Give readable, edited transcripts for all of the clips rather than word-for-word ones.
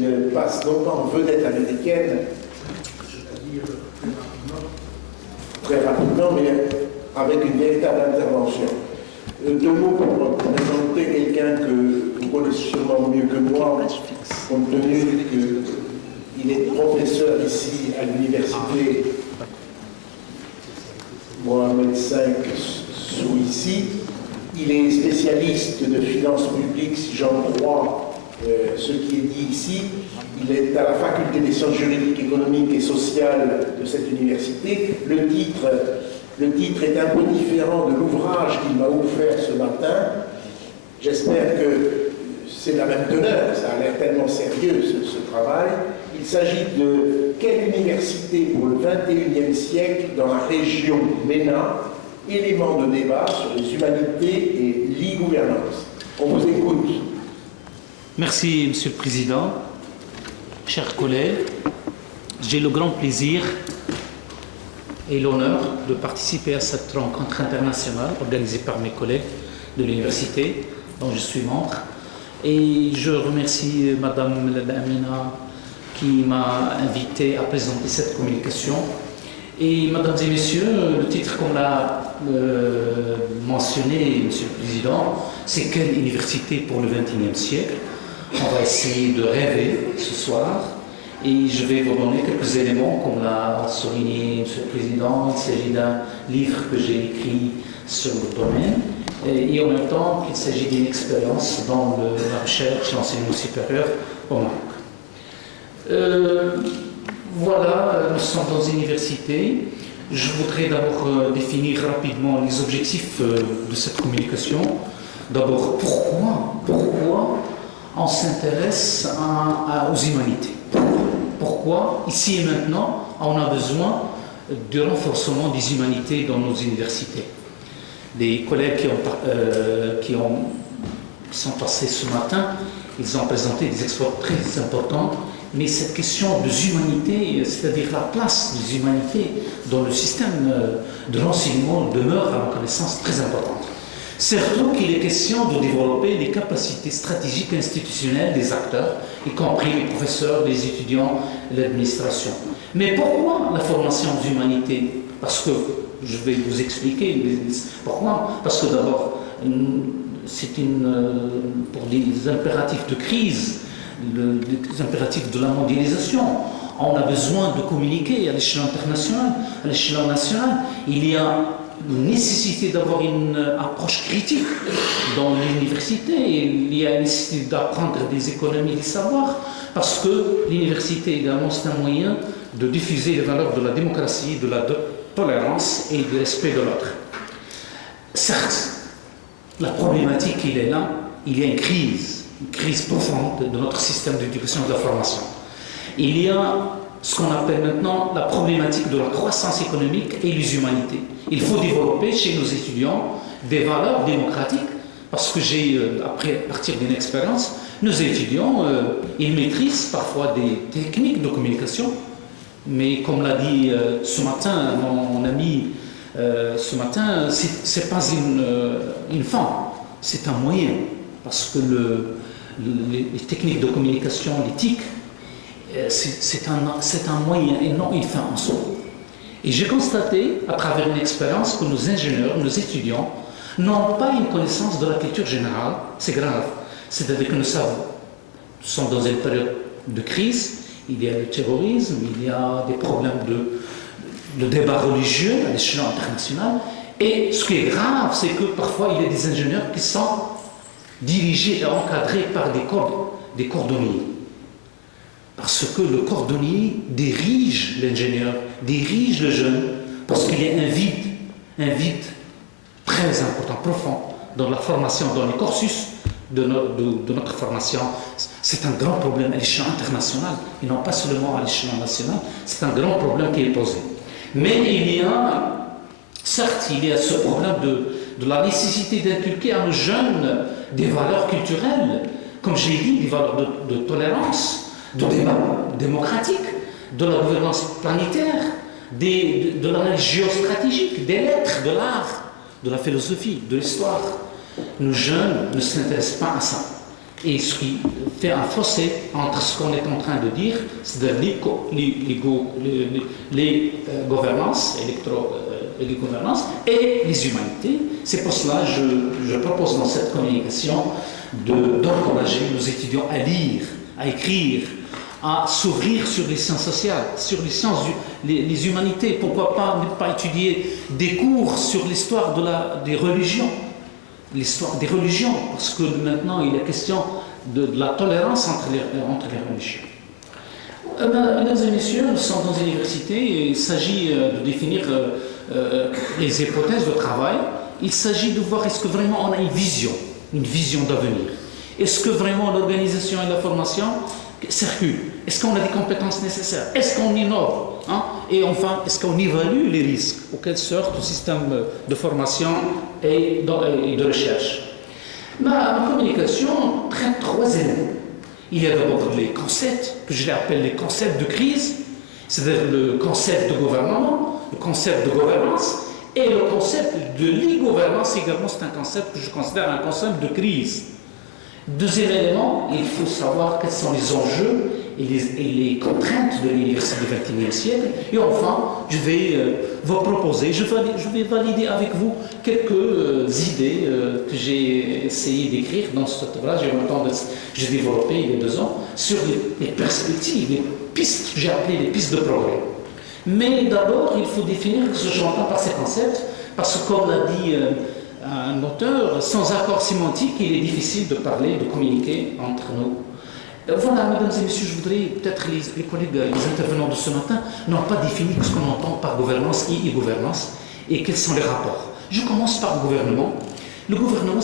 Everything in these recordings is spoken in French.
qu'il passe non pas en vedette américaine, très rapidement, mais avec une véritable intervention. Deux mots pour présenter quelqu'un que vous connaissez sûrement mieux que moi, compte tenu qu'il est professeur ici à l'université Mohamed V sous ici. Il est spécialiste de finances publiques, si j'en crois ce qui est dit ici. Il est à la faculté des sciences juridiques, économiques et sociales de cette université. Le titre est un peu différent de l'ouvrage qu'il m'a offert ce matin. J'espère que c'est la même teneur, ça a l'air tellement sérieux ce travail. Il s'agit de quelle université pour le XXIe siècle dans la région MENA, élément de débat sur les humanités et l'e-gouvernance. On vous écoute. Merci, Monsieur le Président. Chers collègues, j'ai le grand plaisir et l'honneur de participer à cette rencontre internationale organisée par mes collègues de l'université dont je suis membre. Et je remercie Madame Amina qui m'a invité à présenter cette communication. Et Mesdames et Messieurs, le titre qu'on l'a mentionné, Monsieur le Président, c'est « Quelle université pour le XXIe siècle ?» On va essayer de rêver ce soir et je vais vous donner quelques éléments, comme l'a souligné Monsieur le Président. Il s'agit d'un livre que j'ai écrit sur le domaine et en même temps qu'il s'agit d'une expérience dans la recherche et l'enseignement supérieur au Maroc. Voilà, nous sommes dans une université. Je voudrais d'abord définir rapidement les objectifs de cette communication. D'abord, pourquoi on s'intéresse aux humanités? Pourquoi, ici et maintenant, on a besoin du renforcement des humanités dans nos universités? Des collègues qui sont passés ce matin, ils ont présenté des exploits très importants, mais cette question des humanités, c'est-à-dire la place des humanités dans le système de renseignement demeure, à ma connaissance, très importante. Surtout qu'il est question de développer les capacités stratégiques et institutionnelles des acteurs, y compris les professeurs, les étudiants, l'administration. Mais pourquoi la formation aux humanités? Parce que, je vais vous expliquer pourquoi. Parce que d'abord, c'est pour des impératifs de crise, les impératifs de la mondialisation. On a besoin de communiquer à l'échelon international, à l'échelon national. Il y a une nécessité d'avoir une approche critique dans l'université. Il y a une nécessité d'apprendre des économies des savoirs, parce que l'université également, c'est un moyen de diffuser les valeurs de la démocratie, de la tolérance et du respect de l'autre. Certes, la problématique, il est là, il y a une crise profonde de notre système d'éducation et de la formation. Il y a ce qu'on appelle maintenant la problématique de la croissance économique et les humanités. Il faut développer chez nos étudiants des valeurs démocratiques, parce que à partir d'une expérience, nos étudiants, ils maîtrisent parfois des techniques de communication, mais comme l'a dit ce matin mon ami, ce matin, c'est pas une fin, c'est un moyen, parce que les techniques de communication, l'éthique, c'est un moyen et non une fin en soi. Et j'ai constaté, à travers une expérience, que nos ingénieurs, nos étudiants, n'ont pas une connaissance de la culture générale. C'est grave. C'est-à-dire que nous sommes dans une période de crise, il y a le terrorisme, il y a des problèmes de débat religieux à l'échelon international. Et ce qui est grave, c'est que parfois, il y a des ingénieurs qui sont dirigés et encadrés par des cordonniers. Parce que le cordonnier dirige l'ingénieur, dirige le jeune, parce qu'il y a un vide très important, profond, dans la formation, dans les cursus de notre formation. C'est un grand problème à l'échelon international, et non pas seulement à l'échelon national. C'est un grand problème qui est posé. Mais certes, il y a ce problème de la nécessité d'inculquer à nos jeunes des valeurs culturelles, comme j'ai dit, des valeurs de tolérance, de débat démocratique, de la gouvernance planétaire, de l'analyse géostratégique, des lettres, de l'art, de la philosophie, de l'histoire. Nos jeunes ne s'intéressent pas à ça. Et ce qui fait un fossé entre ce qu'on est en train de dire, c'est-à-dire les gouvernances, les gouvernances et les humanités. C'est pour cela que je propose dans cette communication d'encourager nos étudiants à lire, à écrire, à s'ouvrir sur les sciences sociales, sur les sciences, les humanités. Pourquoi pas ne pas étudier des cours sur l'histoire des religions, l'histoire des religions, parce que maintenant il est question de la tolérance entre les religions. Mesdames et messieurs, nous sommes dans une université et il s'agit de définir les hypothèses de travail. Il s'agit de voir est-ce que vraiment on a une vision d'avenir. Est-ce que vraiment l'organisation et la formation circulent? Est-ce qu'on a des compétences nécessaires? Est-ce qu'on innove, hein? Et enfin, est-ce qu'on évalue les risques auxquels sortent le système de formation et de recherche? Ma communication traite 3 éléments. Il y a d'abord les concepts, que je l'appelle les concepts de crise, c'est-à-dire le concept de gouvernement, le concept de gouvernance, et le concept de l'e-gouvernance également, c'est un concept que je considère un concept de crise. Deuxième élément, il faut savoir quels sont les enjeux et les contraintes de l'université du XXIe siècle. Et enfin, je vais vous proposer, je vais valider avec vous quelques idées que j'ai essayé d'écrire dans cet ouvrage, et en même temps j'ai développé il y a 2 ans, sur les perspectives, les pistes, j'ai appelé les pistes de progrès. Mais d'abord, il faut définir ce que j'entends par ces concepts, parce que comme l'a dit un auteur, sans accord sémantique, il est difficile de parler, de communiquer entre nous. Voilà, mesdames et messieurs, je voudrais, peut-être les collègues, les intervenants de ce matin, n'ont pas défini ce qu'on entend par gouvernance et e-gouvernance et quels sont les rapports. Je commence par le gouvernement. Le gouvernement,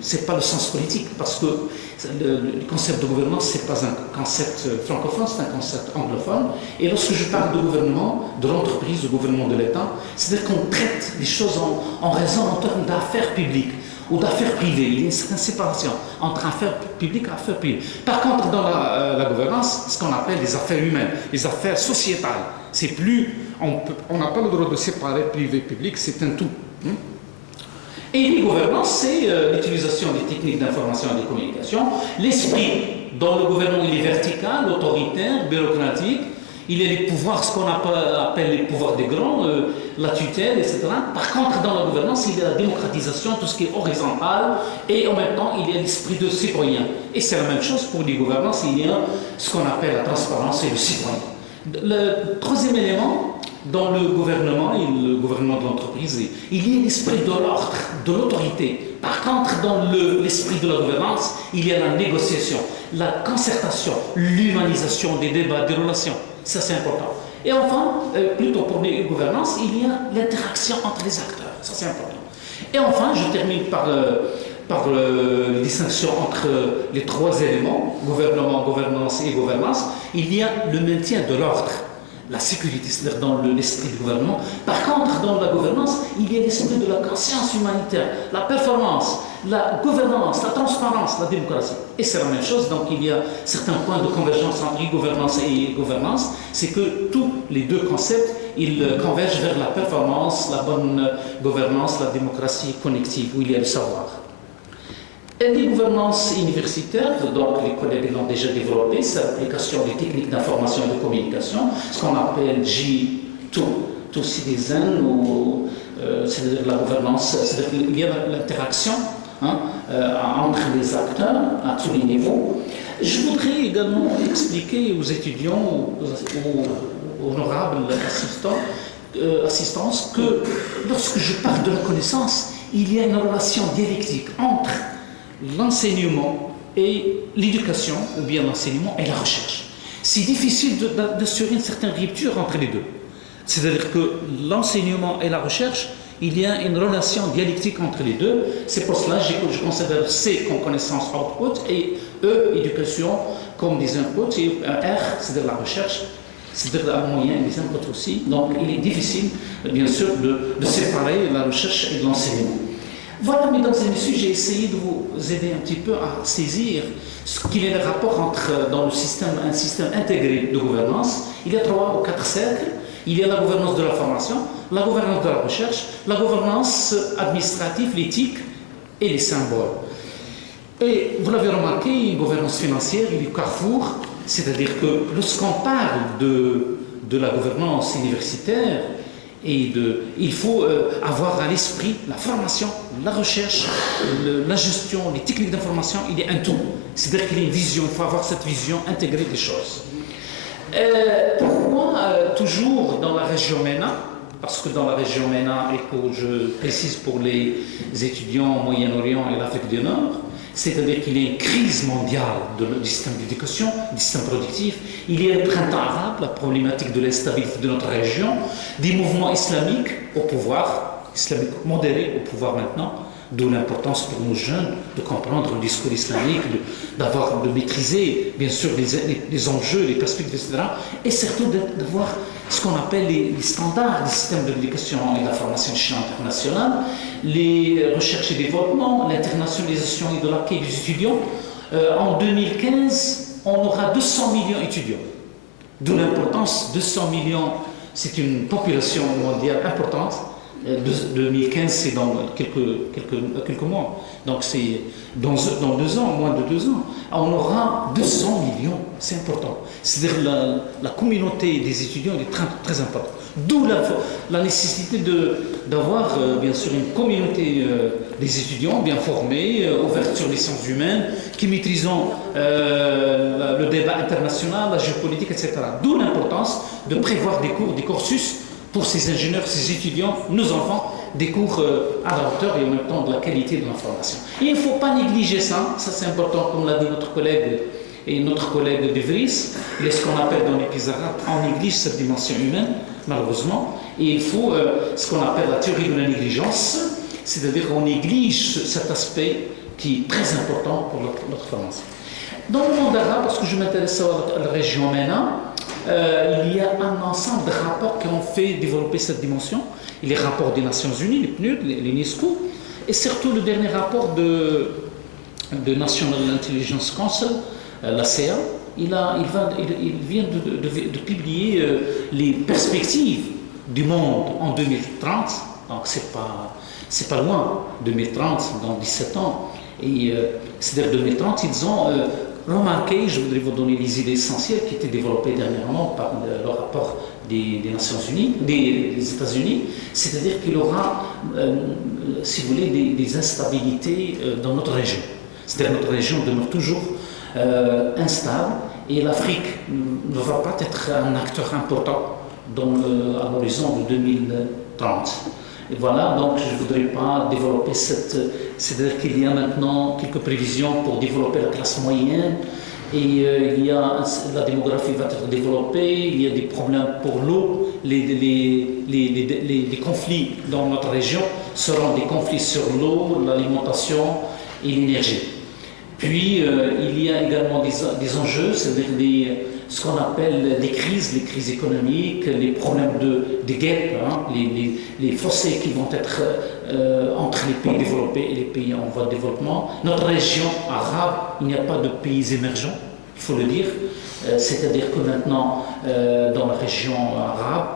c'est pas le sens politique, parce que le concept de gouvernance, c'est pas un concept francophone, c'est un concept anglophone. Et lorsque je parle de gouvernement, de l'entreprise, du gouvernement de l'État, c'est-à-dire qu'on traite les choses en raison en termes d'affaires publiques ou d'affaires privées. Il y a une certaine séparation entre affaires publiques et affaires privées. Par contre, dans la gouvernance, ce qu'on appelle les affaires humaines, les affaires sociétales, c'est plus, on n'a pas le droit de séparer privé et public, c'est un tout. Et l'e-gouvernance, c'est l'utilisation des techniques d'information et de communication. L'esprit dans le gouvernement, il est vertical, autoritaire, bureaucratique. Il y a les pouvoirs, ce qu'on appelle les pouvoirs des grands, la tutelle, etc. Par contre, dans la gouvernance, il y a la démocratisation, tout ce qui est horizontal, et en même temps, il y a l'esprit de citoyen. Et c'est la même chose pour les gouvernances, il y a ce qu'on appelle la transparence et le citoyen. Le troisième élément, dans le gouvernement et le gouvernement de l'entreprise, il y a l'esprit de l'ordre, de l'autorité. Par contre, dans l'esprit de la gouvernance, il y a la négociation, la concertation, l'humanisation des débats, des relations. Ça, c'est important. Et enfin, plutôt pour les gouvernances, il y a l'interaction entre les acteurs. Ça, c'est important. Et enfin, je termine par la distinction entre les 3 éléments, gouvernement, gouvernance et gouvernance. Il y a le maintien de l'ordre, la sécurité, c'est-à-dire dans l'esprit du gouvernement. Par contre, dans la gouvernance, il y a l'esprit de la conscience humanitaire, la performance, la gouvernance, la transparence, la démocratie. Et c'est la même chose, donc il y a certains points de convergence entre e-gouvernance et gouvernance, c'est que tous les 2 concepts, ils convergent vers la performance, la bonne gouvernance, la démocratie connective, où il y a le savoir. Et les gouvernances universitaires, donc les collègues l'ont déjà développé, c'est l'application des techniques d'information et de communication, ce qu'on appelle G2 Citizen, ou c'est-à-dire la gouvernance, c'est-à-dire qu'il y a l'interaction entre les acteurs à tous les niveaux. Je voudrais également expliquer aux étudiants, aux honorables assistants, que lorsque je parle de la connaissance, il y a une relation dialectique entre l'enseignement et l'éducation, ou bien l'enseignement et la recherche. C'est difficile d'assurer une certaine rupture entre les deux. C'est-à-dire que l'enseignement et la recherche, il y a une relation dialectique entre les deux. C'est pour cela que je considère C comme connaissance output et E, éducation, comme des inputs, et R, c'est-à-dire la recherche, c'est-à-dire un moyen, des inputs aussi. Donc il est difficile, bien sûr, de séparer la recherche et l'enseignement. Voilà, mesdames et messieurs, j'ai essayé de vous aider un petit peu à saisir ce qu'il y a le rapport entre, dans un système intégré de gouvernance. Il y a 3 ou 4 cercles. Il y a la gouvernance de la formation, la gouvernance de la recherche, la gouvernance administrative, l'éthique et les symboles. Et vous l'avez remarqué, une gouvernance financière, il est carrefour, c'est-à-dire que lorsqu'on parle de la gouvernance universitaire, il faut avoir à l'esprit la formation, la recherche, la gestion, les techniques d'information, il est un tout. C'est-à-dire qu'il y a une vision, il faut avoir cette vision intégrée des choses. Pourquoi toujours dans la région MENA? Parce que dans la région MENA, et je précise pour les étudiants au Moyen-Orient et l'Afrique du Nord, c'est-à-dire qu'il y a une crise mondiale du système d'éducation, du système productif. Il y a le printemps arabe, la problématique de l'instabilité de notre région, des mouvements islamiques au pouvoir, islamiques modérés au pouvoir maintenant, d'où l'importance pour nos jeunes de comprendre le discours islamique, de maîtriser bien sûr les enjeux, les perspectives, etc. Et surtout d'avoir ce qu'on appelle les standards des systèmes de l'éducation et de la formation du champ international, les recherches et développement, l'internationalisation et de l'accueil des étudiants. En 2015, on aura 200 millions d'étudiants. D'où l'importance, 200 millions, c'est une population mondiale importante. 2015, c'est dans quelques mois. Donc c'est dans 2 ans, moins de 2 ans. On aura 200 millions, c'est important. C'est-à-dire la communauté des étudiants est très, très importante. D'où la nécessité d'avoir bien sûr une communauté des étudiants bien formés, ouverts sur les sciences humaines, qui maîtrisent le débat international, la géopolitique, etc. D'où l'importance de prévoir des cours, des cursus pour ces ingénieurs, ces étudiants, nos enfants, des cours à la hauteur et en même temps de la qualité de l'information. Et il ne faut pas négliger ça c'est important, comme l'a dit notre collègue de Vries, et ce qu'on appelle dans les pays arabes, on néglige cette dimension humaine, malheureusement, et il faut ce qu'on appelle la théorie de la négligence, c'est-à-dire qu'on néglige cet aspect qui est très important pour notre formation. Dans le monde arabe, parce que je m'intéresse à la région MENA, il y a un ensemble de rapports qui ont fait développer cette dimension. Les rapports des Nations Unies, les PNUD, l'UNESCO, et surtout le dernier rapport de National Intelligence Council, la CA. Il vient de publier les perspectives du monde en 2030. Donc c'est pas loin, 2030, dans 17 ans. Et c'est-à-dire 2030, ils ont remarqué, je voudrais vous donner les idées essentielles qui étaient développées dernièrement par le rapport des Nations Unies, des États-Unis, c'est-à-dire qu'il y aura, si vous voulez, des instabilités dans notre région. C'est-à-dire que notre région demeure toujours instable et l'Afrique ne va pas être un acteur important à l'horizon de 2030. Et voilà, donc je ne voudrais pas développer c'est-à-dire qu'il y a maintenant quelques prévisions pour développer la classe moyenne, et la démographie va être développée, il y a des problèmes pour l'eau, les conflits dans notre région seront des conflits sur l'eau, l'alimentation et l'énergie. Puis il y a également des enjeux, c'est-à-dire ce qu'on appelle les crises économiques, les problèmes de guerre, les fossés qui vont être entre les pays développés et les pays en voie de développement. Notre région arabe, il n'y a pas de pays émergents, il faut le dire. C'est-à-dire que maintenant, dans la région arabe,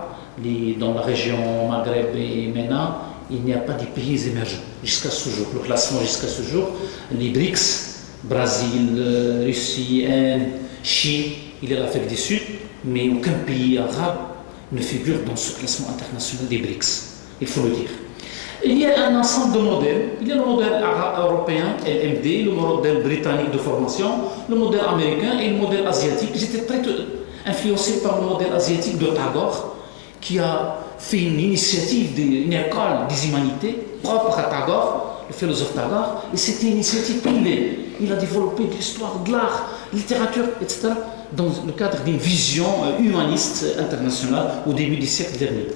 dans la région Maghreb et MENA, il n'y a pas de pays émergents jusqu'à ce jour. Le classement jusqu'à ce jour, les BRICS, Brésil, Russie, Inde, Chine, il y a l'Afrique du Sud, mais aucun pays arabe ne figure dans ce classement international des BRICS, il faut le dire. Il y a un ensemble de modèles. Il y a le modèle européen, LMD, le modèle britannique de formation, le modèle américain et le modèle asiatique. J'étais très influencé par le modèle asiatique de Tagore, qui a fait une initiative, une école des humanités propre à Tagore, le philosophe Tagore, et c'était une initiative privée. Il a développé de l'histoire, de l'art, littérature, etc., dans le cadre d'une vision humaniste internationale au début du siècle dernier.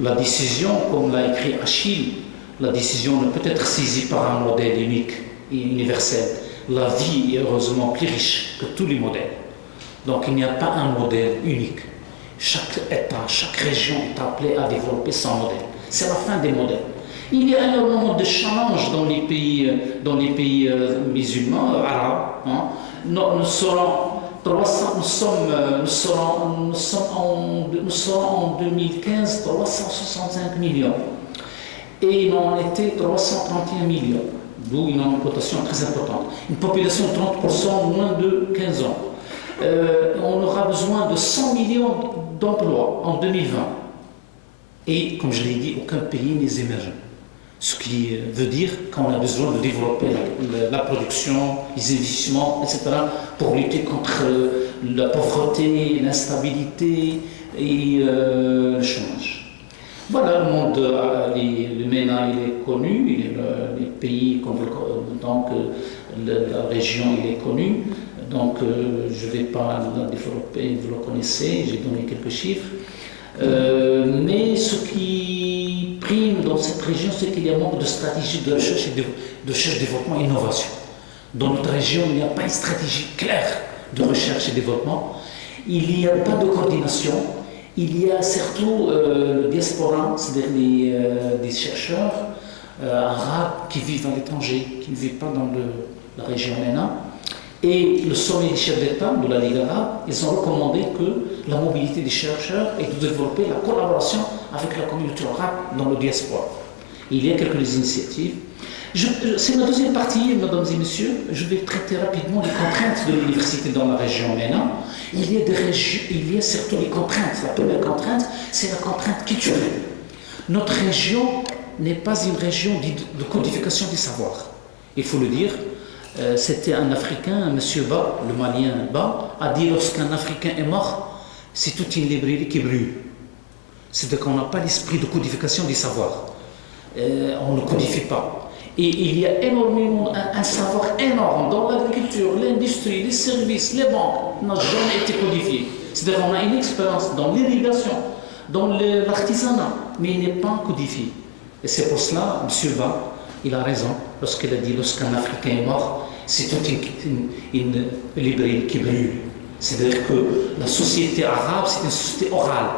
La décision, comme l'a écrit Achille, la décision ne peut être saisie par un modèle unique et universel. La vie est heureusement plus riche que tous les modèles. Donc il n'y a pas un modèle unique. Chaque État, chaque région est appelée à développer son modèle. C'est la fin des modèles. Il y a énormément de challenges dans les pays musulmans, arabes. Nous sommes en 2015 365 millions. Et on était 331 millions. d'où une augmentation très importante. Une population de 30% moins de 15 ans. On aura besoin de 100 millions d'emplois en 2020. Et, comme je l'ai dit, aucun pays n'est émergent. Ce qui veut dire qu'on a besoin de développer la production, les investissements, etc., pour lutter contre la pauvreté, l'instabilité et le chômage. Voilà, le monde, le MENA, il est connu, les pays, donc la région, il est connu. Donc, je ne vais pas la développer, vous le connaissez, j'ai donné quelques chiffres. Mais ce qui prime dans cette région, c'est qu'il y a manque de stratégie de recherche, développement et innovation. Dans notre région, il n'y a pas une stratégie claire de recherche et développement. Il n'y a pas de coordination. Il y a surtout le diaspora, c'est-à-dire des chercheurs arabes qui vivent à l'étranger, qui ne vivent pas dans la région MENA. Et le sommet des chefs d'État de la Ligue arabe, ils ont recommandé que la mobilité des chercheurs et de développer la collaboration avec la communauté arabe dans le diaspora. Il y a quelques initiatives. C'est ma deuxième partie, mesdames et messieurs. Je vais traiter rapidement les contraintes de l'université dans la région MENA. Il y a surtout les contraintes. La première contrainte, c'est la contrainte culturelle. Notre région n'est pas une région de codification des savoirs. Il faut le dire. C'était un Africain, M. Ba, le Malien Ba, a dit lorsqu'un Africain est mort, c'est toute une librairie qui brûle. C'est-à-dire qu'on n'a pas l'esprit de codification des savoirs. On ne codifie pas. Et il y a énormément, un savoir énorme dans l'agriculture, l'industrie, les services, les banques, n'a jamais été codifié. C'est-à-dire qu'on a une expérience dans l'irrigation, dans l'artisanat, mais il n'est pas codifié. Et c'est pour cela, M. Ba, il a raison lorsqu'il a dit lorsqu'un Africain est mort, c'est toute une librairie qui brûle. C'est-à-dire que la société arabe, c'est une société orale.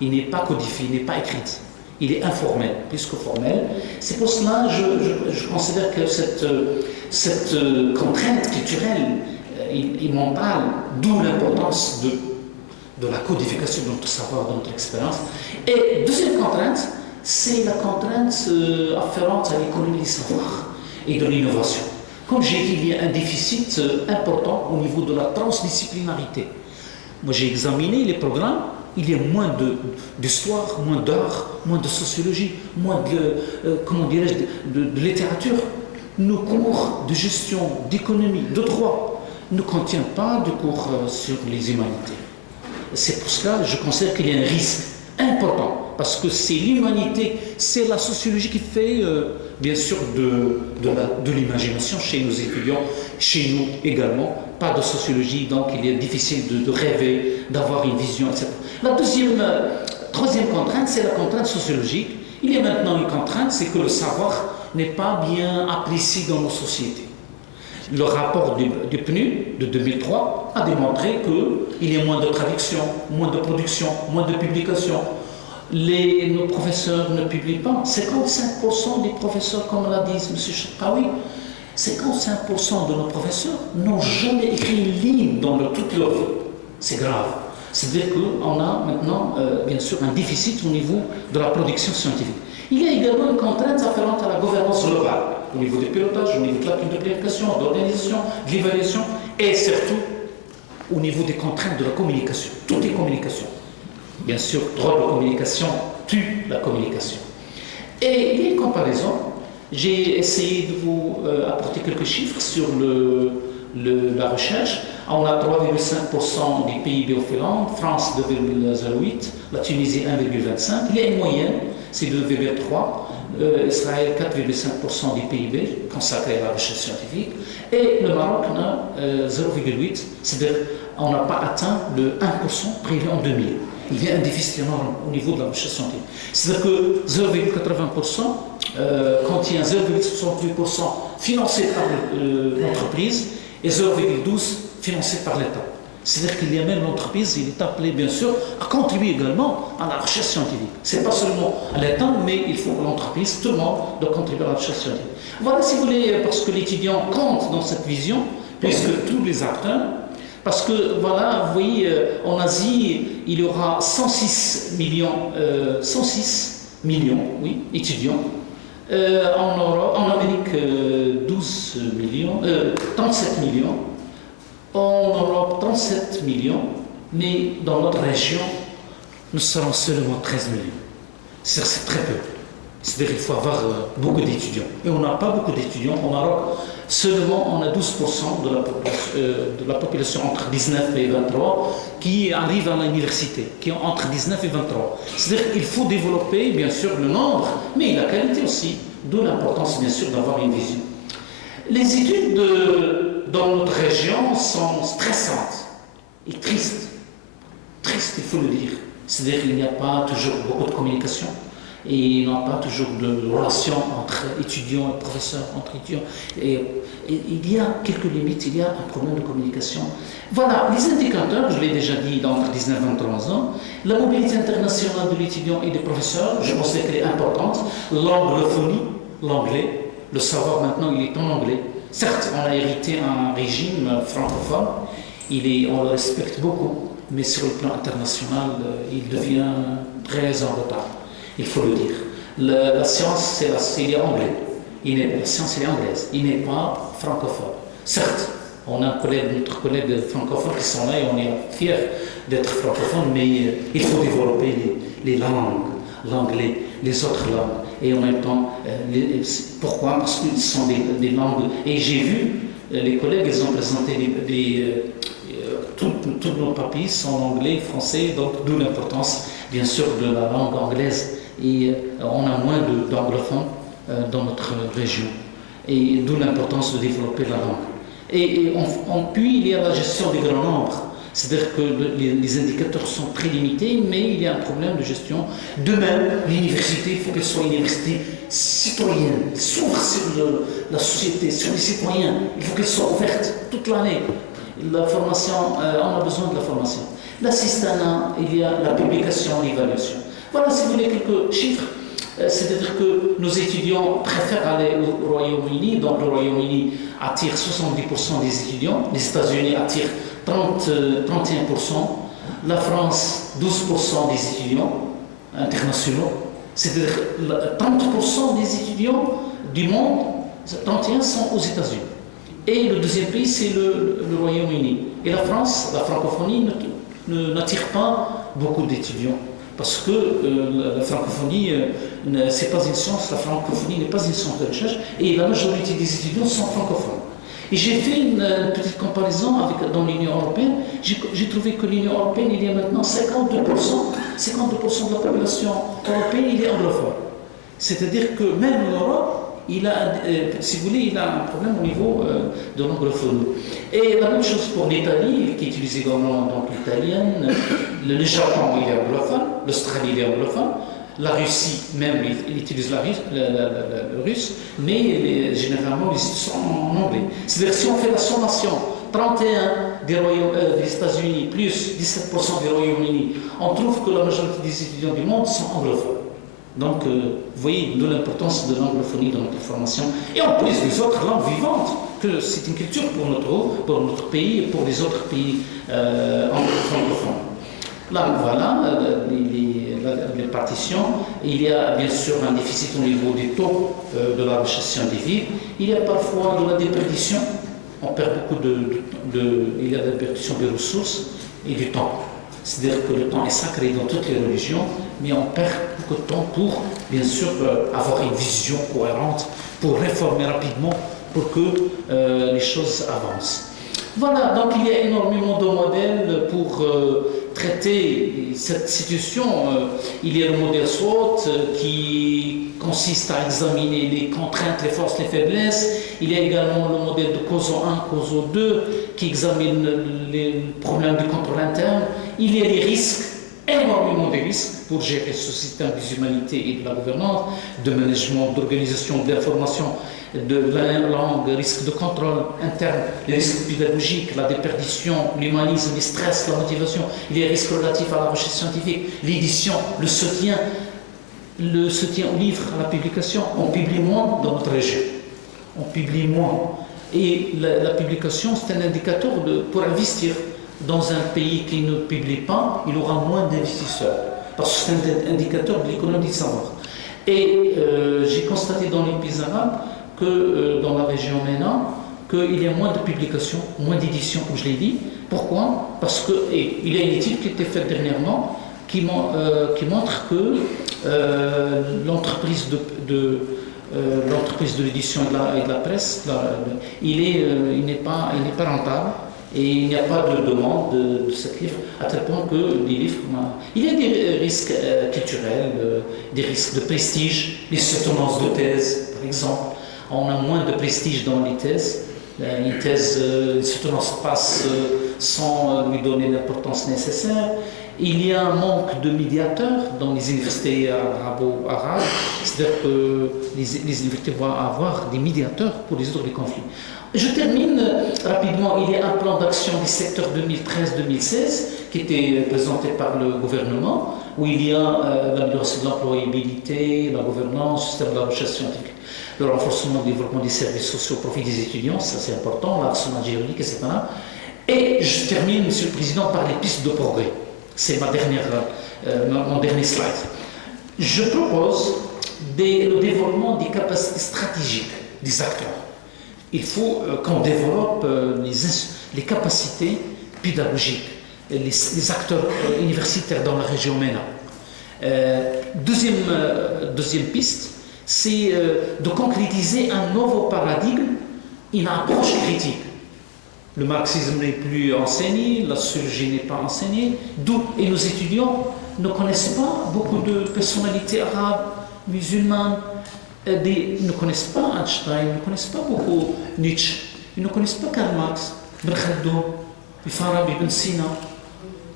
Il n'est pas codifié, il n'est pas écrit. Il est informel, plus que formel. C'est pour cela que je considère que cette contrainte culturelle et mentale, d'où l'importance de la codification de notre savoir, de notre expérience. Et deuxième contrainte, c'est la contrainte afférente à l'économie des savoirs et de l'innovation. Comme j'ai dit, il y a un déficit important au niveau de la transdisciplinarité. Moi, j'ai examiné les programmes, il y a moins d'histoire, moins d'art, moins de sociologie, moins de littérature. Nos cours de gestion, d'économie, de droit ne contiennent pas de cours sur les humanités. C'est pour cela que je considère qu'il y a un risque important. Parce que c'est l'humanité, c'est la sociologie qui fait, bien sûr, de l'imagination chez nos étudiants, chez nous également. Pas de sociologie, donc il est difficile de rêver, d'avoir une vision, etc. La troisième contrainte, c'est la contrainte sociologique. Il y a maintenant une contrainte, c'est que le savoir n'est pas bien apprécié dans nos sociétés. Le rapport du PNUD de 2003 a démontré qu'il y a moins de traduction, moins de production, moins de publication. Nos professeurs ne publient pas. 55% des professeurs, comme l'a dit M. Chakaoui, 55% de nos professeurs n'ont jamais écrit une ligne dans toute leur vie. C'est grave. C'est-à-dire qu'on a maintenant, bien sûr, un déficit au niveau de la production scientifique. Il y a également une contrainte afférente à la gouvernance globale, au niveau du pilotage, au niveau de la planification, de l'organisation, de l'évaluation, et surtout au niveau des contraintes de la communication. Tout est communication. Bien sûr, droit de communication tue la communication. Et il y a une comparaison. J'ai essayé de vous apporter quelques chiffres sur la recherche. On a 3,5% des PIB au Finlande, France 2,08%, la Tunisie 1,25%. Il y a une moyenne, c'est 2,3%. Israël 4,5% des PIB consacrés à la recherche scientifique. Et le Maroc a 0,8%, c'est-à-dire qu'on n'a pas atteint le 1% prévu en 2000. Il y a un déficit énorme au niveau de la recherche scientifique. C'est-à-dire que 0,80% contient 0,68% financé par l'entreprise et 0,12% financé par l'État. C'est-à-dire qu'il y a même l'entreprise, il est appelé bien sûr à contribuer également à la recherche scientifique. Ce n'est pas seulement à l'État, mais il faut que l'entreprise, tout le monde doit contribuer à la recherche scientifique. Voilà, si vous voulez, parce que l'étudiant compte dans cette vision, puisque tous les acteurs. Parce que, voilà, vous voyez, en Asie, il y aura 106 millions, oui, étudiants. En Amérique, 12 millions, 37 millions. En Europe, 37 millions. Mais dans notre région, nous serons seulement 13 millions. C'est très peu. C'est-à-dire qu'il faut avoir beaucoup d'étudiants. Et on n'a pas beaucoup d'étudiants au Maroc. Seulement, on a 12% de la population entre 19 et 23 qui arrivent à l'université, qui ont entre 19 et 23. C'est-à-dire qu'il faut développer, bien sûr, le nombre, mais la qualité aussi, d'où l'importance, bien sûr, d'avoir une vision. Les études dans notre région sont stressantes et tristes. Tristes, il faut le dire. C'est-à-dire qu'il n'y a pas toujours beaucoup de communication. Et il n'y a pas toujours de relation entre étudiants et professeurs, entre étudiants. Et il y a quelques limites, il y a un problème de communication. Voilà, les indicateurs, je l'ai déjà dit, entre 19 et 23 ans, la mobilité internationale de l'étudiant et des professeurs, je pense qu'elle est importante, l'anglophonie, l'anglais, le savoir maintenant, il est en anglais. Certes, on a hérité un régime francophone, on le respecte beaucoup, mais sur le plan international, il devient très en retard. Il faut le dire. La science, il est anglais. La science, elle est anglaise. Il n'est pas francophone. Certes, on a notre collègue francophone qui sont là et on est fiers d'être francophone, mais il faut développer les langues, l'anglais, les autres langues. Et en même temps, pourquoi? Parce que ce sont des langues. Et j'ai vu, les collègues, ils ont présenté tous nos papiers sont en anglais, français, donc d'où l'importance, bien sûr, de la langue anglaise. Et on a moins d'anglophones dans notre région. Et d'où l'importance de développer la langue. Et puis, il y a la gestion des grands nombres. C'est-à-dire que les indicateurs sont très limités, mais il y a un problème de gestion. De même, l'université, il faut qu'elle soit une université citoyenne, s'ouvre sur la société, sur les citoyens. Il faut qu'elle soit ouverte toute l'année. La formation, on a besoin de la formation. L'assistanat, il y a la publication, l'évaluation. Voilà, si vous voulez, quelques chiffres. C'est-à-dire que nos étudiants préfèrent aller au Royaume-Uni. Donc, le Royaume-Uni attire 70% des étudiants. Les États-Unis attirent 31%. La France, 12% des étudiants internationaux. C'est-à-dire 30% des étudiants du monde, 31 sont aux États-Unis. Et le deuxième pays, c'est le Royaume-Uni. Et la France, la francophonie, n'attire pas beaucoup d'étudiants. Parce que la francophonie, c'est pas une science, la francophonie n'est pas une science de recherche, et la majorité des étudiants sont francophones. Et j'ai fait une petite comparaison dans l'Union européenne. J'ai trouvé que l'Union européenne, il y a maintenant 52% de la population européenne, il est anglophone. C'est-à-dire que même l'Europe, si vous voulez, il a un problème au niveau de l'anglophonie. Et la même chose pour l'Italie, qui utilise également l'italienne, le Japon, il est anglophone, l'Australie, il est anglophone, la Russie, même, il utilise le russe, mais généralement, ils sont en anglais. C'est-à-dire, si on fait la sommation, 31 des États-Unis plus 17% du Royaume-Uni, on trouve que la majorité des étudiants du monde sont anglophones. Donc, vous voyez, d'où l'importance de l'anglophonie dans notre formation. Et en plus des autres langues vivantes, que c'est une culture pour notre pays et pour les autres pays francophones. Là, voilà les partitions. Il y a bien sûr un déficit au niveau des taux de la recherche scientifique. Il y a parfois de la déperdition. On perd beaucoup il y a de la déperdition des ressources et du temps. C'est-à-dire que le temps est sacré dans toutes les religions, mais on perd beaucoup de temps pour, bien sûr, avoir une vision cohérente, pour réformer rapidement, pour que les choses avancent. Voilà, donc il y a énormément de modèles pour traiter cette situation. Il y a le modèle SWOT qui consiste à examiner les contraintes, les forces, les faiblesses. Il y a également le modèle de COSO 1, COSO 2 qui examine les problèmes de contrôle interne. Il y a les risques, énormément de risques pour gérer ce système des humanités et de la gouvernance, de management, d'organisation, de l'information, de la langue, risque de contrôle interne, les risques pédagogiques, la déperdition, l'humanisme, le stress, la motivation, les risques relatifs à la recherche scientifique, l'édition, le soutien au livre, à la publication. On publie moins dans notre région. On publie moins. Et la publication, c'est un indicateur pour investir. Dans un pays qui ne publie pas, il aura moins d'investisseurs. Parce que c'est un indicateur de l'économie de savoir. Et j'ai constaté dans les pays arabes que dans la région MENA, qu'il y a moins de publications, moins d'éditions, comme je l'ai dit. Pourquoi? Parce qu'il y a une étude qui a été faite dernièrement qui montre que l'entreprise de l'édition et de la presse, il n'est pas rentable et il n'y a pas de demande de ce livre, à tel point que les livres, il y a des risques culturels, des risques de prestige, les soutenances de thèse, par exemple. On a moins de prestige dans les thèses. Une thèse, les soutenances passent sans lui donner l'importance nécessaire. Il y a un manque de médiateurs dans les universités arabo-arabes, c'est-à-dire que les universités vont avoir des médiateurs pour résoudre les conflits. Je termine rapidement. Il y a un plan d'action du secteur 2013-2016 qui était présenté par le gouvernement, où il y a l'amélioration de l'employabilité, la gouvernance, le système de la recherche scientifique, le renforcement du développement des services sociaux au profit des étudiants, ça c'est important, l'arsenal juridique, etc. Et je termine, Monsieur le Président, par les pistes de progrès. C'est mon dernier slide. Je propose le développement des capacités stratégiques des acteurs. Il faut qu'on développe les capacités pédagogiques, les acteurs universitaires dans la région MENA. Deuxième piste, c'est de concrétiser un nouveau paradigme, une approche critique. Le marxisme n'est plus enseigné, la sociologie n'est pas enseignée, et nos étudiants ne connaissent pas beaucoup de personnalités arabes, musulmanes, ils ne connaissent pas Einstein, ils ne connaissent pas beaucoup Nietzsche, ils ne connaissent pas Karl Marx, Ben Khaldoun, Farabi, Ben Sina.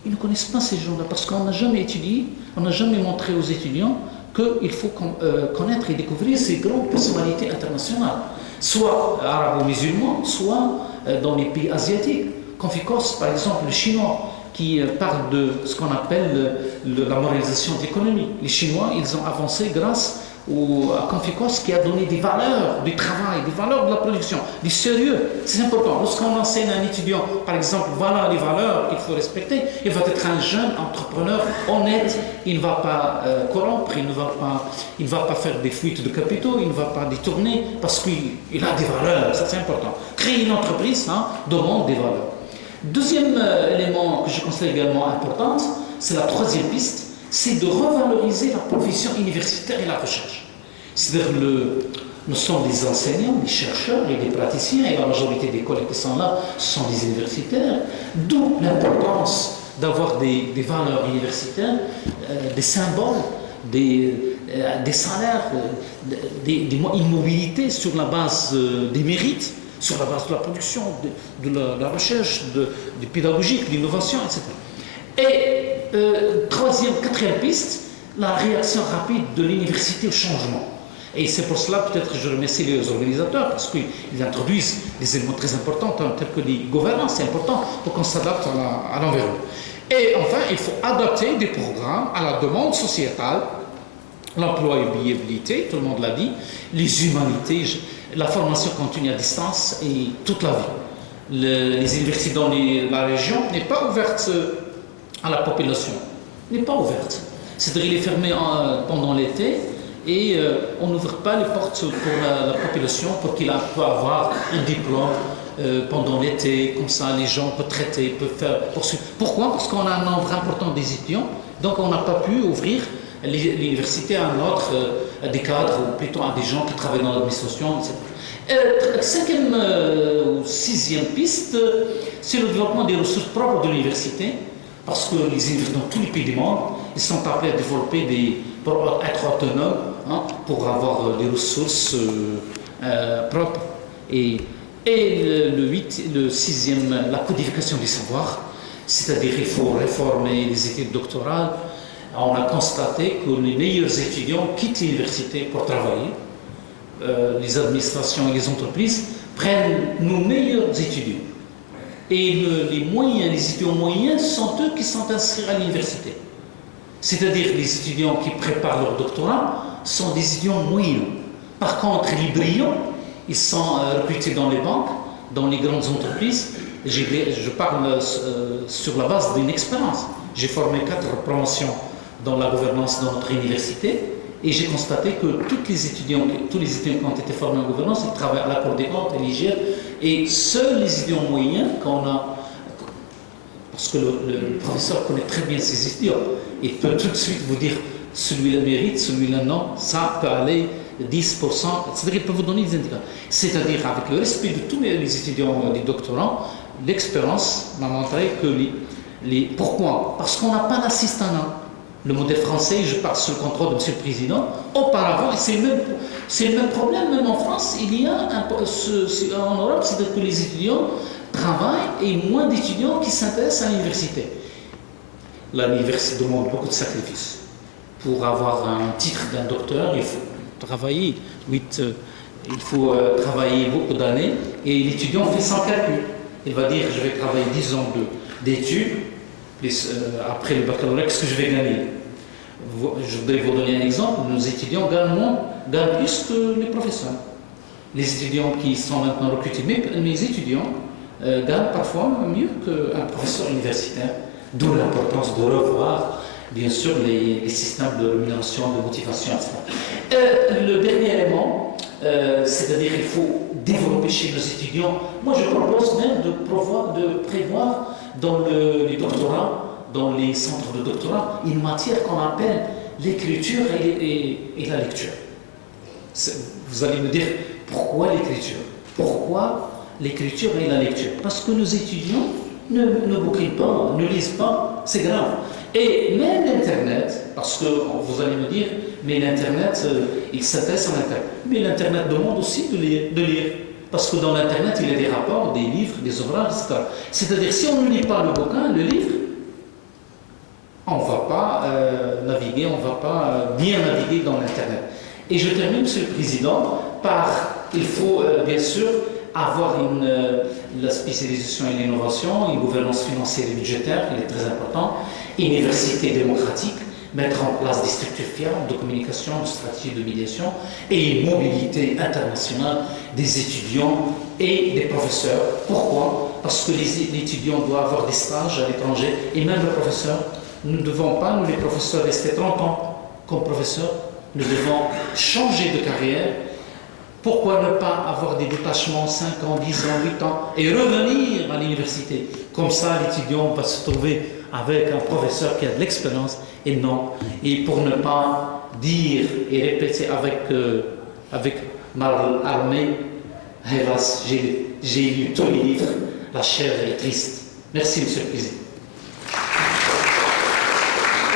Ils ne connaissent pas ces gens-là parce qu'on n'a jamais étudié, on n'a jamais montré aux étudiants qu'il faut connaître et découvrir ces grandes personnalités internationales, soit arabo-musulmans, soit dans les pays asiatiques. Confucius, par exemple, le chinois, qui parle de ce qu'on appelle la moralisation de l'économie. Les Chinois, ils ont avancé grâce à Confucius qui a donné des valeurs du travail, des valeurs de la production, du sérieux. C'est important. Lorsqu'on enseigne à un étudiant, par exemple, voilà les valeurs qu'il faut respecter, il va être un jeune entrepreneur honnête, il ne va pas corrompre, il ne va pas faire des fuites de capitaux, il ne va pas détourner parce qu'il a des valeurs, ça c'est important. Créer une entreprise demande des valeurs. Deuxième élément que je considère également important, c'est la troisième piste, c'est de revaloriser la profession universitaire et la recherche. C'est-à-dire nous sommes des enseignants, des chercheurs et des praticiens, et la majorité des collègues qui sont là sont des universitaires, d'où l'importance d'avoir des valeurs universitaires, des symboles, des salaires, une mobilité sur la base des mérites, sur la base de la production, de la recherche, du pédagogique, de l'innovation, etc. Et quatrième piste, la réaction rapide de l'université au changement. Et c'est pour cela, peut-être, que je remercie les organisateurs, parce qu'ils introduisent des éléments très importants, tels que les gouvernances, c'est important pour qu'on s'adapte à l'environnement. Et enfin, il faut adapter des programmes à la demande sociétale, l'employabilité, tout le monde l'a dit, les humanités, la formation continue à distance et toute la vie. Les universités dans la région n'est pas ouverte à la population, n'est pas ouverte. C'est-à-dire qu'il est fermé pendant l'été et on n'ouvre pas les portes pour la population pour qu'il puisse avoir un diplôme pendant l'été, comme ça les gens retraités peuvent poursuivre. Pourquoi? Parce qu'on a un nombre important d'étudiants, donc on n'a pas pu ouvrir l'université à un autre, des cadres, ou plutôt à des gens qui travaillent dans l'administration, etc. Cinquième ou sixième piste, c'est le développement des ressources propres de l'université, parce que les universités dans tous les pays du monde, ils sont appelés à développer pour être autonomes, pour avoir des ressources propres. Et le sixième, la codification du savoir, c'est-à-dire qu'il faut réformer les études doctorales. On a constaté que les meilleurs étudiants quittent l'université pour travailler. Les administrations et les entreprises prennent nos meilleurs étudiants. Et les étudiants moyens sont eux qui sont inscrits à l'université. C'est-à-dire les étudiants qui préparent leur doctorat sont des étudiants moyens. Par contre, les brillants, ils sont recrutés dans les banques, dans les grandes entreprises. Je parle sur la base d'une expérience. J'ai formé 4 promotions dans la gouvernance de notre université Et j'ai constaté que tous les étudiants qui ont été formés en gouvernance, ils travaillent à la Cour des comptes, à l'IGF, et seuls les étudiants moyens qu'on a, parce que le professeur connaît très bien ses étudiants, il peut tout de suite vous dire celui-là mérite, celui-là non, ça peut aller 10%, c'est-à-dire qu'il peut vous donner des indicateurs. C'est-à-dire avec le respect de tous les étudiants, les doctorants, l'expérience m'a montré que pourquoi? Parce qu'on n'a pas d'assistanat. Le modèle français, je parle sous le contrôle de M. le Président, auparavant, et c'est le même problème, même en France, il y a en Europe, c'est-à-dire que les étudiants travaillent et moins d'étudiants qui s'intéressent à l'université. L'université demande beaucoup de sacrifices. Pour avoir un titre d'un docteur, il faut travailler travailler beaucoup d'années, et l'étudiant fait son calcul. Il va dire, je vais travailler 10 ans d'études, après le baccalauréat, qu'est-ce que je vais gagner? Je voudrais vous donner un exemple. Nos étudiants gagnent plus que les professeurs. Les étudiants qui sont maintenant recrutés, mes étudiants gagnent parfois mieux qu'un professeur universitaire. D'où l'importance de revoir, bien sûr, les systèmes de rémunération, de motivation, etc. Le dernier élément, c'est-à-dire qu'il faut développer chez nos étudiants. Moi, je propose même de prévoir dans les doctorats, dans les centres de doctorat, une matière qu'on appelle l'écriture et la lecture. Vous allez me dire, pourquoi l'écriture? Pourquoi l'écriture et la lecture? Parce que nos étudiants ne bouquinent pas, ne lisent pas, c'est grave. Et même l'Internet, parce que vous allez me dire, mais l'Internet, il s'intéresse à l'Internet. Mais l'Internet demande aussi de lire. Parce que dans l'Internet, il y a des rapports, des livres, des ouvrages, etc. C'est-à-dire, si on ne lit pas le bouquin, le livre, on ne va pas naviguer, on ne va pas bien naviguer dans l'Internet. Et je termine, Monsieur le Président, il faut bien sûr avoir la spécialisation et l'innovation, une gouvernance financière et budgétaire, il est très important, université démocratique, mettre en place des structures fiables de communication, de stratégie de médiation et une mobilité internationale des étudiants et des professeurs. Pourquoi? Parce que l'étudiant doit avoir des stages à l'étranger et même le professeur. Nous ne devons pas, nous les professeurs, rester 30 ans comme professeurs. Nous devons changer de carrière. Pourquoi ne pas avoir des détachements 5 ans, 10 ans, 8 ans et revenir à l'université? Comme ça, l'étudiant va se trouver avec un professeur qui a de l'expérience et non. Et pour ne pas dire et répéter avec mal armé, hélas, j'ai lu tous les livres, la chair est triste. Merci, Monsieur le Président.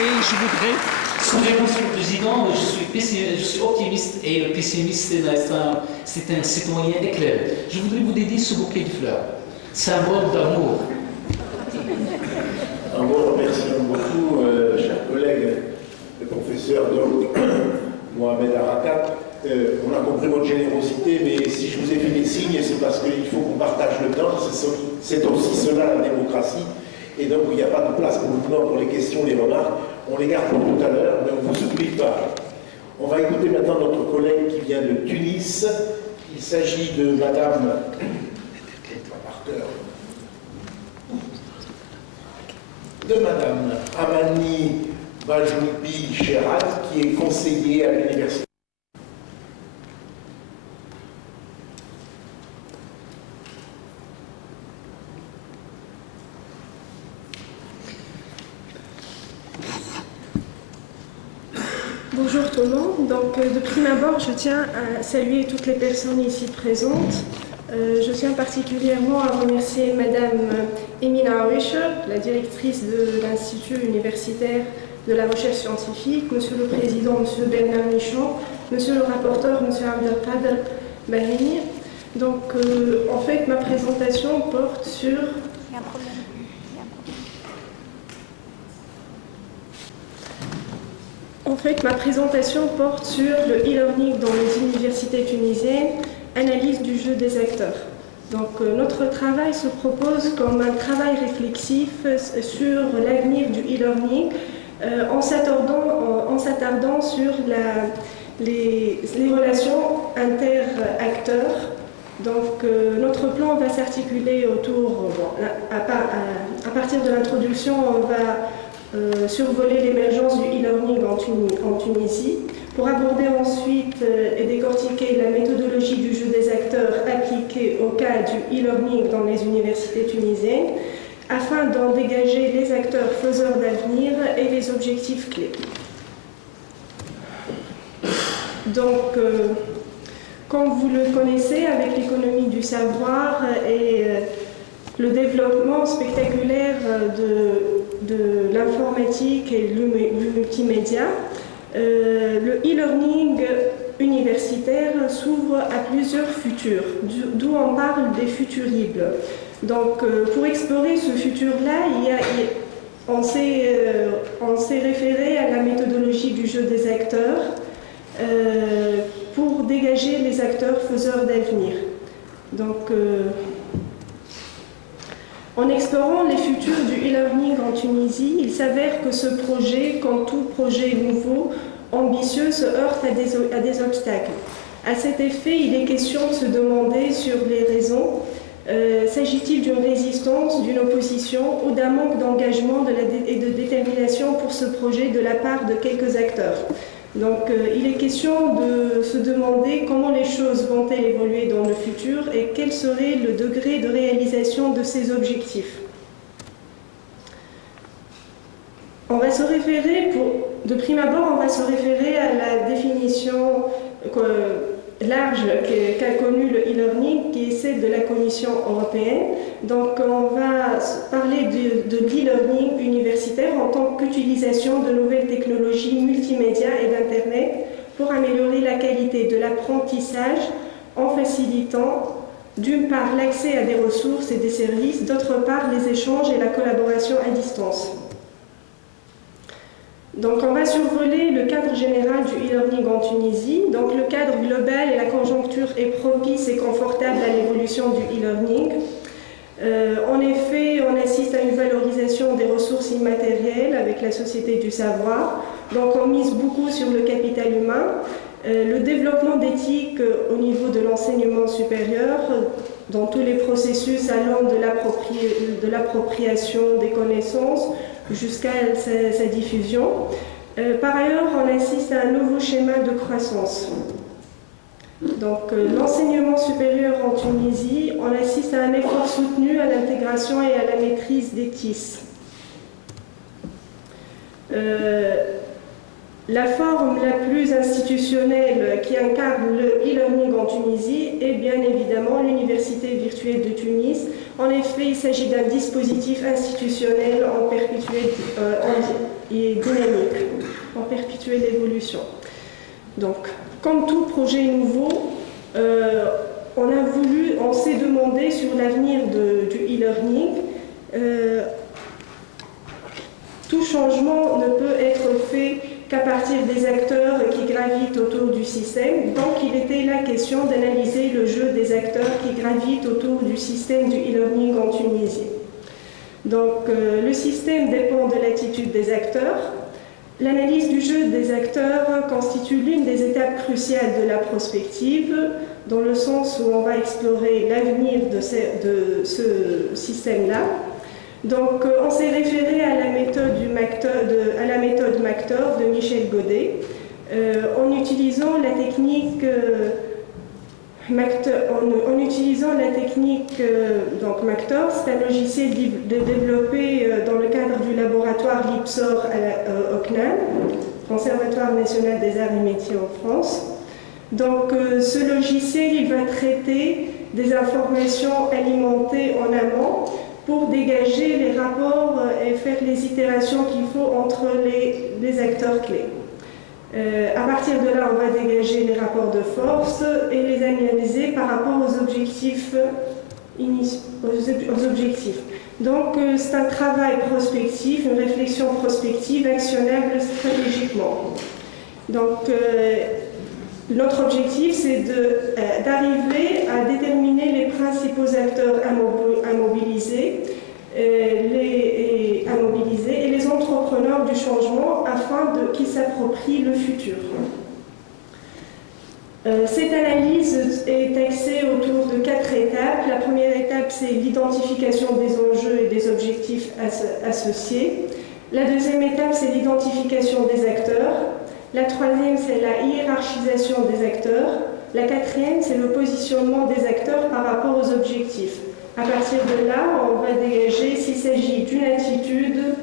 Et je voudrais, Monsieur le Président, je suis optimiste et le pessimiste, c'est un citoyen éclairé. Je voudrais vous dédier ce bouquet de fleurs, symbole d'amour. En vous remerciant beaucoup, chers collègues, le professeur Mohamed Arakat. On a compris votre générosité, mais si je vous ai fait des signes, c'est parce qu'il faut qu'on partage le temps. C'est aussi cela la démocratie. Et donc, il n'y a pas de place pour les questions, les remarques. On les garde pour tout à l'heure, mais on ne vous oublie pas. On va écouter maintenant notre collègue qui vient de Tunis. Il s'agit de Madame Amani Bajoubi Cherat, qui est conseillère à l'université. Bonjour tout le monde. Donc, de prime abord, je tiens à saluer toutes les personnes ici présentes. Je tiens particulièrement à remercier Madame Emina Awisher, la directrice de l'Institut universitaire de la recherche scientifique, Monsieur le Président, Monsieur Bernard Michon, Monsieur le rapporteur, Monsieur Abdelkader Bahini. Donc, en fait, ma présentation porte sur... En fait, ma présentation porte sur le e-learning dans les universités tunisiennes, analyse du jeu des acteurs. Donc, notre travail se propose comme un travail réflexif sur l'avenir du e-learning en s'attardant sur les relations inter-acteurs. Donc, notre plan va s'articuler autour, à partir de l'introduction, on va survoler l'émergence du e-learning en Tunisie. pour aborder ensuite et décortiquer la méthodologie du jeu des acteurs appliquée au cas du e-learning dans les universités tunisiennes, afin d'en dégager les acteurs faiseurs d'avenir et les objectifs clés. Donc, comme vous le connaissez, avec l'économie du savoir et le développement spectaculaire de l'informatique et le multimédia, le e-learning universitaire s'ouvre à plusieurs futurs, d'où on parle des futuribles. Donc, pour explorer ce futur-là, on s'est référé à la méthodologie du jeu des acteurs pour dégager les acteurs faiseurs d'avenir. Donc, en explorant les futurs du e-learning en Tunisie, il s'avère que ce projet, comme tout projet nouveau, ambitieux, se heurte à des obstacles. À cet effet, il est question de se demander sur les raisons. S'agit-il d'une résistance, d'une opposition ou d'un manque d'engagement et de détermination pour ce projet de la part de quelques acteurs? Donc, il est question de se demander comment les choses vont-elles évoluer dans le futur et quel serait le degré de réalisation de ces objectifs. On va se référer, de prime abord, on va se référer à la définition large qu'a connue le e-learning, qui est celle de la Commission européenne. Donc, on va parler de l'e-learning universitaire en tant qu'utilisation de nouvelles technologies multimédia et d'Internet pour améliorer la qualité de l'apprentissage en facilitant d'une part l'accès à des ressources et des services, d'autre part les échanges et la collaboration à distance. Donc, on va survoler le cadre général du e-learning en Tunisie. Donc, le cadre global et la conjoncture est propice et confortable à l'évolution du e-learning. En effet, on assiste à une valorisation des ressources immatérielles avec la société du savoir. Donc, on mise beaucoup sur le capital humain. Le développement d'éthique au niveau de l'enseignement supérieur, dans tous les processus allant de l'appropriation des connaissances jusqu'à sa diffusion. Par ailleurs, on assiste à un nouveau schéma de croissance. Donc, l'enseignement supérieur en Tunisie, on assiste à un effort soutenu à l'intégration et à la maîtrise des TIS. La forme la plus institutionnelle qui incarne le e-learning en Tunisie est bien évidemment l'Université virtuelle de Tunis. En effet, il s'agit d'un dispositif institutionnel en perpétuelle et dynamique, en perpétuelle évolution. Donc, comme tout projet nouveau, on s'est demandé sur l'avenir du e-learning. Tout changement ne peut être fait qu'à partir des acteurs qui gravitent autour du système. Donc, il était la question d'analyser le jeu des acteurs qui gravitent autour du système du e-learning en Tunisie. Donc, le système dépend de l'attitude des acteurs. L'analyse du jeu des acteurs constitue l'une des étapes cruciales de la prospective, dans le sens où on va explorer l'avenir de ce système-là. Donc, on s'est référé à la méthode MACTOR de Michel Godet, en utilisant la technique donc MACTOR, c'est un logiciel développé dans le cadre du laboratoire LIPSOR au CNAM, Conservatoire national des arts et métiers en France. Donc, ce logiciel, il va traiter des informations alimentées en amont pour dégager les rapports et faire les itérations qu'il faut entre les acteurs clés. À partir de là, on va dégager les rapports de force et les analyser par rapport aux objectifs. Donc, c'est un travail prospectif, une réflexion prospective actionnable stratégiquement. Donc, notre objectif, c'est d'arriver à déterminer les principaux acteurs à mobiliser et les entrepreneurs du changement afin qu'ils s'approprient le futur. Cette analyse est axée autour de 4 étapes. La première étape, c'est l'identification des enjeux et des objectifs associés. La deuxième étape, c'est l'identification des acteurs. La troisième, c'est la hiérarchisation des acteurs. La quatrième, c'est le positionnement des acteurs par rapport aux objectifs. À partir de là, on va dégager, s'il s'agit d'une attitude,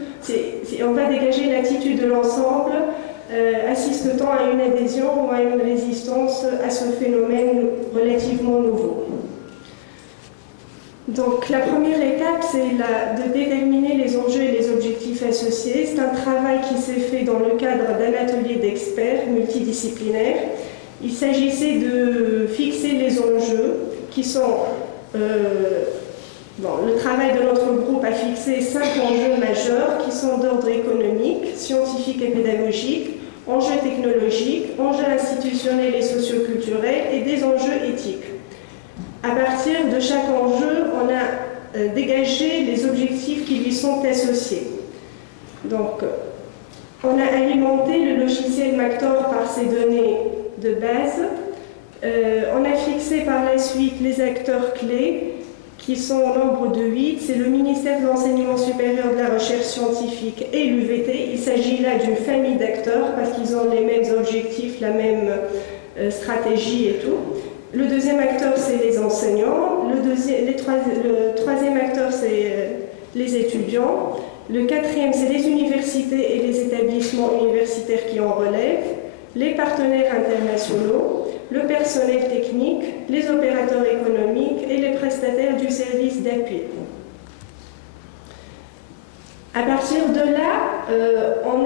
on va dégager l'attitude de l'ensemble, assiste-t-on à une adhésion ou à une résistance à ce phénomène relativement nouveau. Donc la première étape, c'est de déterminer les enjeux et les objectifs associés. C'est un travail qui s'est fait dans le cadre d'un atelier d'experts multidisciplinaires. Il s'agissait de fixer les enjeux qui sont... le travail de notre groupe a fixé 5 enjeux majeurs qui sont d'ordre économique, scientifique et pédagogique, enjeux technologiques, enjeux institutionnels et socioculturels et des enjeux éthiques. À partir de chaque enjeu, on a dégagé les objectifs qui lui sont associés. Donc, on a alimenté le logiciel Mactor par ses données de base. On a fixé par la suite les acteurs clés qui sont au nombre de 8. C'est le ministère de l'Enseignement supérieur, de la Recherche scientifique et l'UVT. Il s'agit là d'une famille d'acteurs parce qu'ils ont les mêmes objectifs, la même stratégie et tout. Le deuxième acteur, c'est les enseignants. Le troisième acteur, c'est les étudiants. Le quatrième, c'est les universités et les établissements universitaires qui en relèvent, les partenaires internationaux, le personnel technique, les opérateurs économiques et les prestataires du service d'appui. À partir de là, on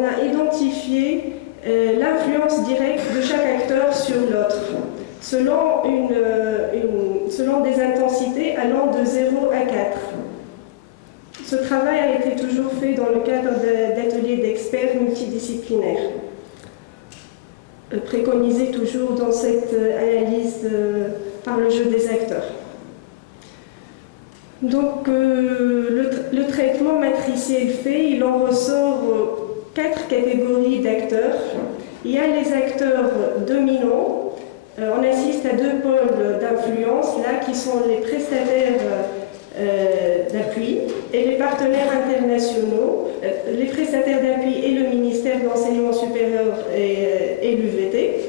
a identifié l'influence directe de chaque acteur sur l'autre, selon des intensités allant de 0 à 4. Ce travail a été toujours fait dans le cadre d'ateliers d'experts multidisciplinaires, préconisé toujours dans cette analyse par le jeu des acteurs. Donc le traitement matriciel fait, il en ressort 4 catégories d'acteurs. Il y a les acteurs dominants. On assiste à 2 pôles d'influence, là, qui sont les prestataires d'appui et les partenaires internationaux, les prestataires d'appui et le ministère de l'Enseignement supérieur et l'UVT.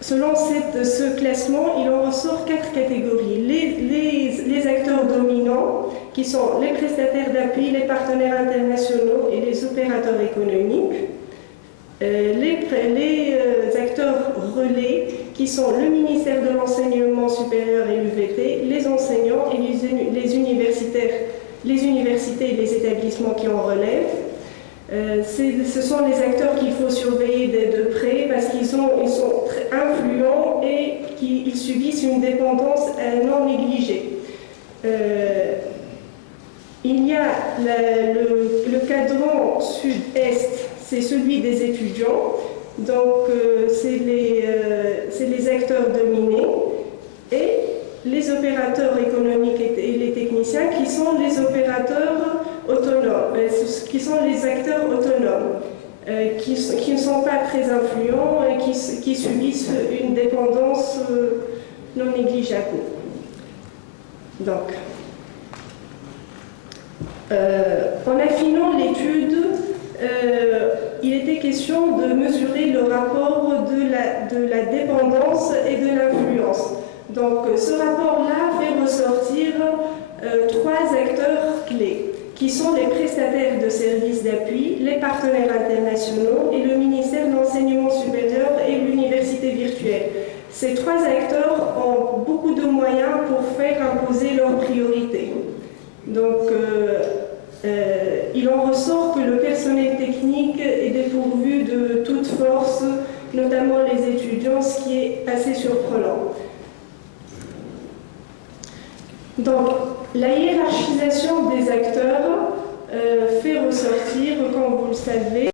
Selon ce classement, il en ressort 4 catégories. Les acteurs dominants, qui sont les prestataires d'appui, les partenaires internationaux et les opérateurs économiques. Les acteurs relais, qui sont le ministère de l'Enseignement supérieur et l'UVT, les enseignants et les universités et les établissements qui en relèvent. Ce sont les acteurs qu'il faut surveiller de près parce qu'ils sont très influents et qu'ils subissent une dépendance non négligée. Il y a le cadran sud-est, c'est celui des étudiants, donc c'est les acteurs dominés, et les opérateurs économiques et les techniciens qui sont les opérateurs autonomes, qui sont les acteurs autonomes, qui ne sont pas très influents et qui subissent une dépendance non négligeable. Donc, en affinant l'étude, il était question de mesurer le rapport de la dépendance et de l'influence. Donc ce rapport-là fait ressortir 3 acteurs clés, qui sont les prestataires de services d'appui, les partenaires internationaux et le ministère de l'Enseignement supérieur et l'université virtuelle. Ces 3 acteurs ont beaucoup de moyens pour faire imposer leurs priorités. Donc, il en ressort que le personnel technique est dépourvu de toute force, notamment les étudiants, ce qui est assez surprenant. Donc, la hiérarchisation des acteurs fait ressortir, comme vous le savez,